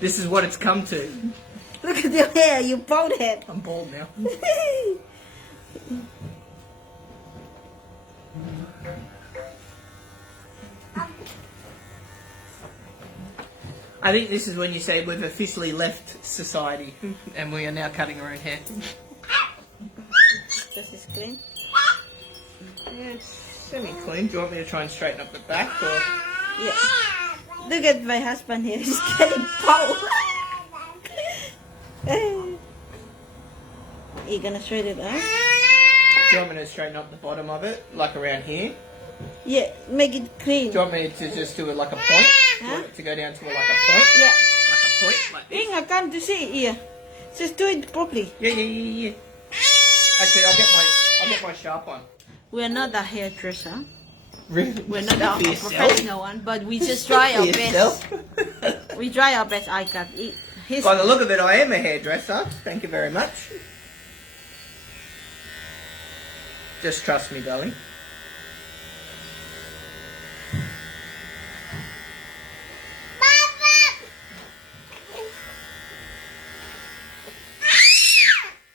This is what it's come to. Look at your hair, you bald head. I'm bald now. I think this is when you say we've officially left society and we are now cutting our own hair. This is clean. Yeah, it's semi-clean. Do you want me to try and straighten up the back or...? Yeah. Look at my husband here, he's getting bald. You gonna straighten it up? Do you want me to straighten up the bottom of it, like around here? Yeah, make it clean. Do you want me to just do it like a point? Do you want it to go down to like a point? Yeah. Like a point, like this? Inga, come to see here. Just do it properly. Yeah. Actually, I'll get my sharp one. We're not a hairdresser. Really? We're not a professional one, but we just try our best. We try our best. I cut it. By the look of it, I am a hairdresser. Thank you very much. Just trust me, darling.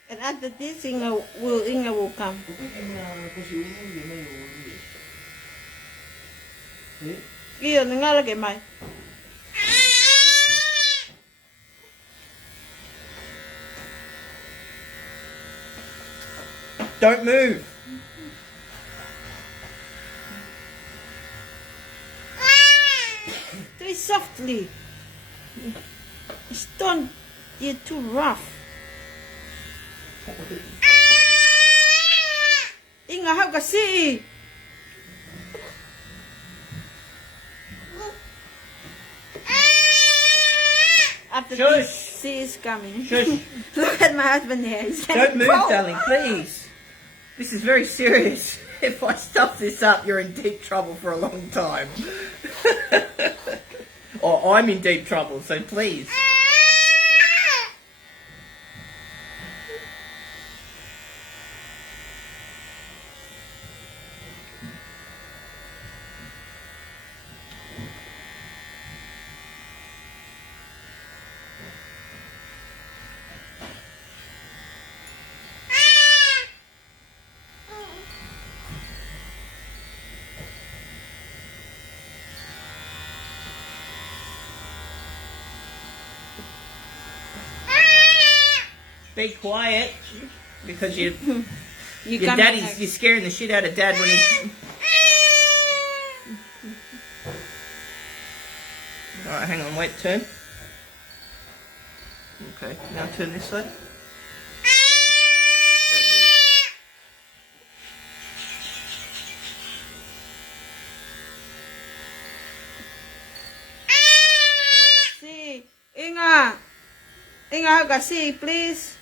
And after this, Inga will come. Kia nga lagi mai. Don't move. Do it softly. Don't get too rough. Inga, how kasi? After this, she is coming. Shush. Look at my husband here. He's Don't move, bald. darling, please. This is very serious. If I stuff this up, you're in deep trouble for a long time. Or I'm in deep trouble, so please. Be quiet, because you're scaring the shit out of Dad when he's... Alright, hang on, wait, turn. Okay, now turn this way. See, Inga, how can see, please?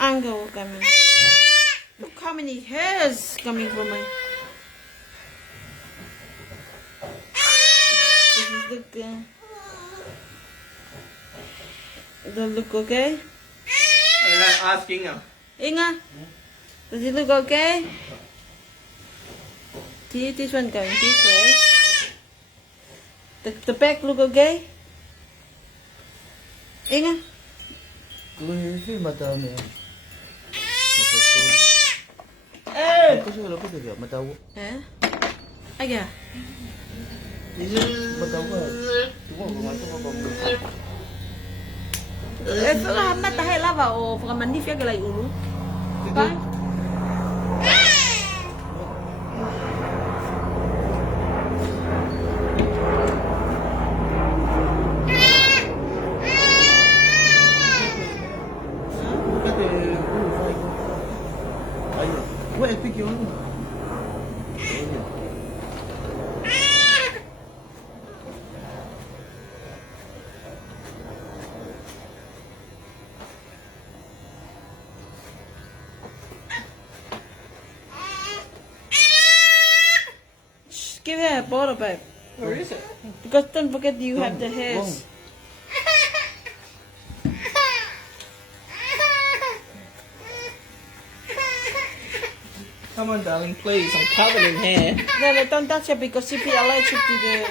Angle coming. Look how many hairs coming from my. This is does it look okay? I don't know, ask Inga. Inga, does it look okay? See, this one going this way. The back look okay? Inga? Kuiffure madami. Kasi wala ko dito, matawo. Eh? Aga. Matawo. Tuwa ko nga ito ba? Fala mata hai lava o fala manifia que lá ulu. Vai. Where pick you on? Give her a bottle, babe. Where is it? Because don't forget you have the hairs. Come on, darling, please. I'm covered in hair. No, don't touch it because she'll be allergic to the...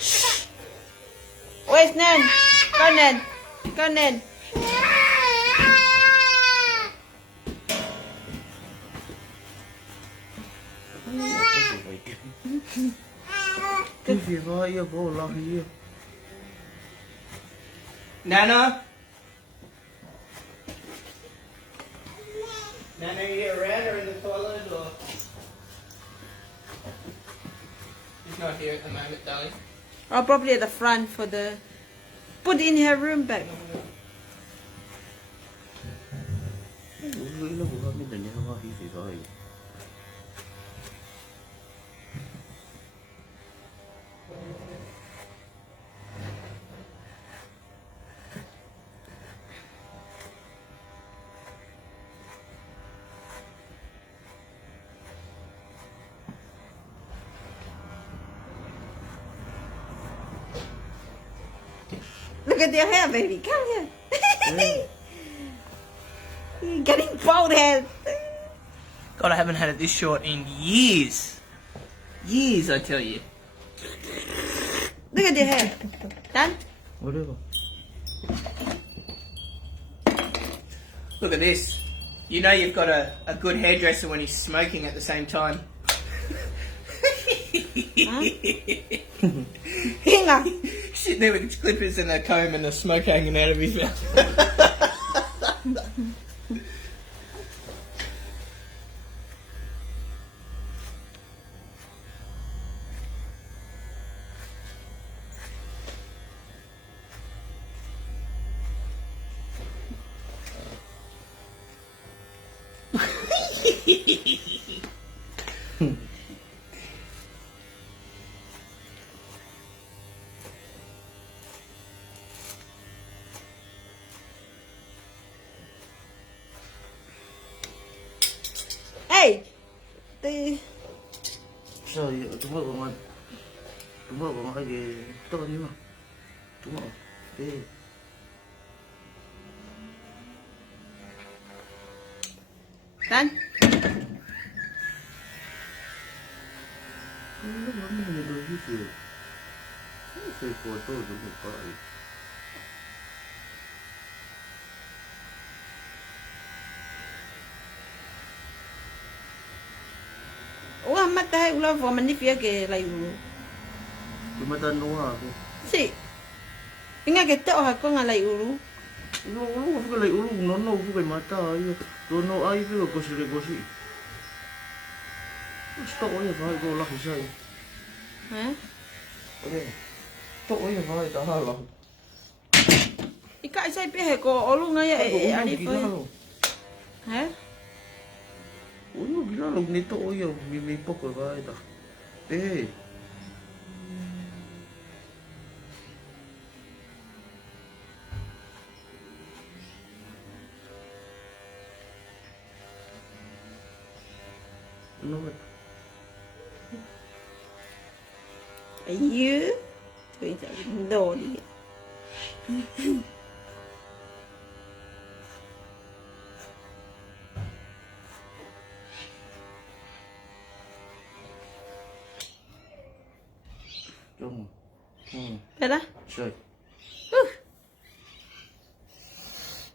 Shh. Where's Nan? Go Nan. Go Nan. Cái gì vậy? Yêu bố lo gì? Nana? Nana, are you around or in the toilet or? She's not here at the moment, darling. Or probably at the front for the... Put in her room back. Uy, nó cũng không biết là nhớ hoa gì rồi. Look at your hair, baby. Come here. You're getting bald head. God, I haven't had it this short in years. Years, I tell you. Look at your hair. Done? Whatever. Look at this. You know you've got a good hairdresser when he's smoking at the same time. Hinga. Sitting there with his clippers and a comb and a smoke hanging out of his mouth. Hey. The... Sao vậy? Chúng nó còn cái gì? Tốt như mà. Chúng nó. Ê. Done? Nó vẫn như đồ như gì? Cái photo tôi cũng có. Ủa mắt tay ulo vò mình đi phía kì lại ulu. Chúng ta đúng à? Si. Inga cái tao hả con lại ulu. Nó cái lại uống nó cái mata ấy. Rồi nó ai biết có gì. Stop ấy phải có lắc sao? Hả? Ok. Stop ấy phải đã là. Ika sai biết hệ có ulu ngay vậy anh đi phải. Hả? Ủa gila lo nito oyo mi poco vai da. Eh. No. Are you doing something naughty? Trong. Thế đó. Rồi.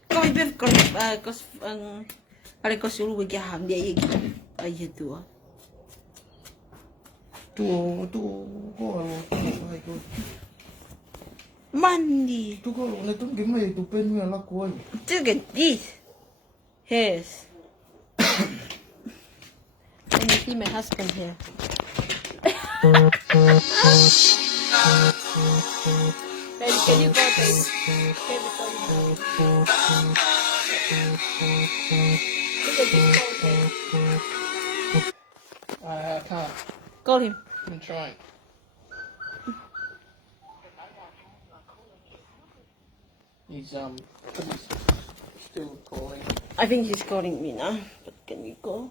Có biết có ada có suruh bagi ham dia ye. Ayah tu. Tu ko ai ko. Mandi. Tu ko na tu ke mai tu pen mi la ko ai. Look at this. Yes. Let me see my husband here. Baby, can you go to Look at this I can't. Call him. I'm trying. He's still calling. I think he's calling me now. But can we go?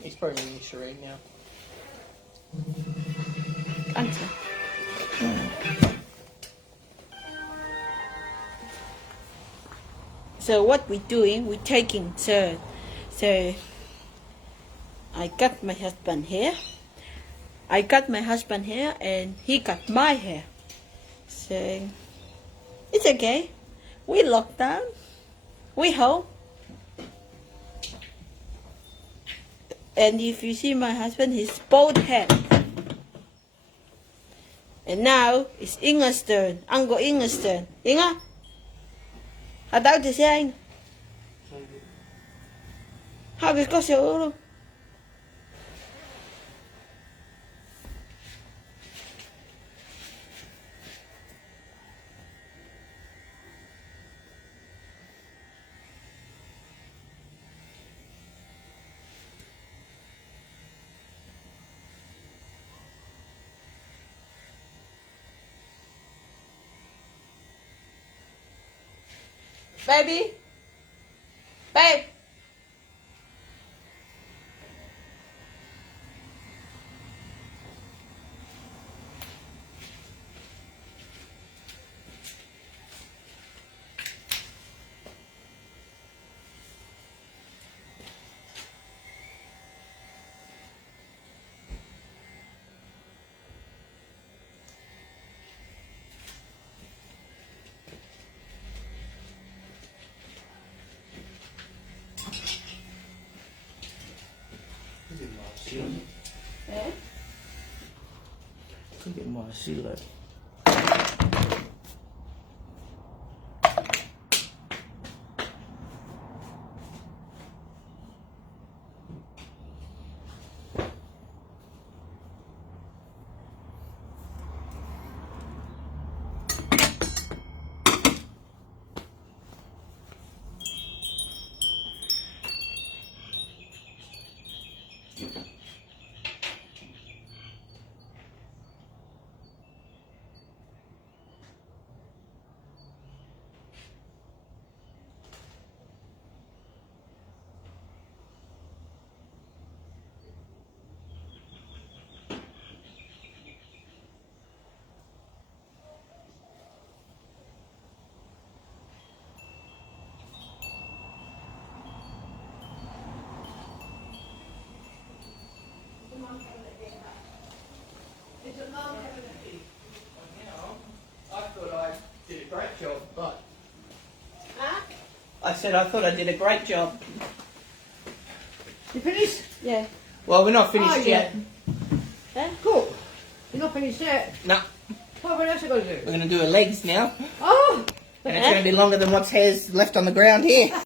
He's probably in Shireen now. Answer. So what we're doing, we're taking turn. So I cut my husband hair. I cut my husband hair and he cut my hair. So it's okay. We locked down. We home. And if you see my husband, he's bald head. And now it's Inge's turn. Uncle Inge's turn. Inge? Hij duwt eens heen. Hou eens kostje hoor. Baby? Babe? Eh? Look at my seal. I said I thought I did a great job. You finished? Yeah. Well, we're not finished yeah. yet. Huh? Cool. You're not finished yet. No, What else are you going to do? we're going to do her legs now. Oh! And it's going to be longer than what's hairs left on the ground here.